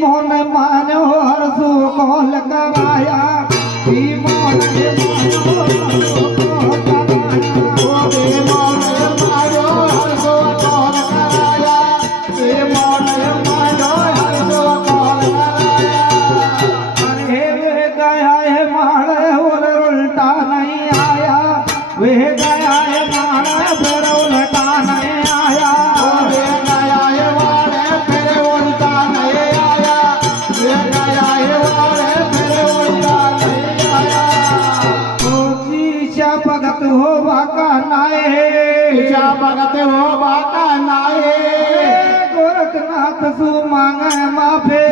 मोन मानो हरसू कौल कराया भगत हो बाका नाये भगत हो बाका नाये गोरखनाथ सु मांगे माफे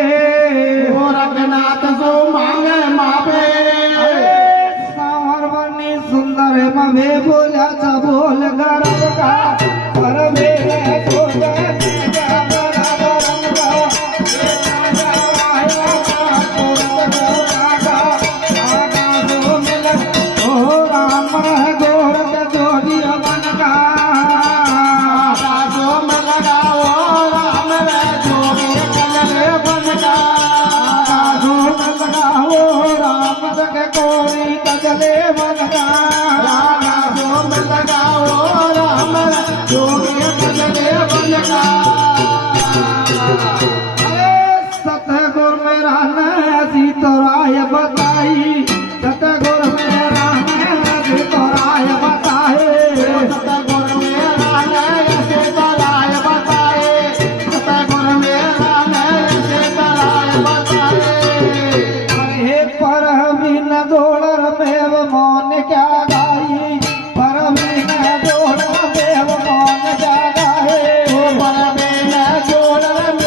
गोरखनाथ सु मांगे माफे सांवर वर्णी सुंदर मवे बोला चा बोल गरब का परवे को सतगुर मेरा नैसी तो राय बताई